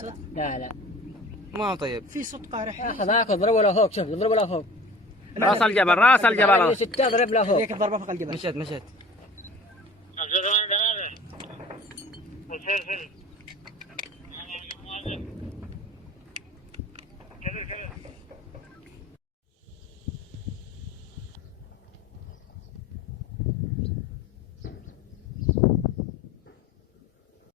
صوت؟ لا ما هو طيب. في صوت قارح. اخذ اضربه لفوق. شوف اضربه لفوق. راس الجبل راس الجبل. ستة اضرب لفوق. هيك الضربه فوق الجبل. مشت.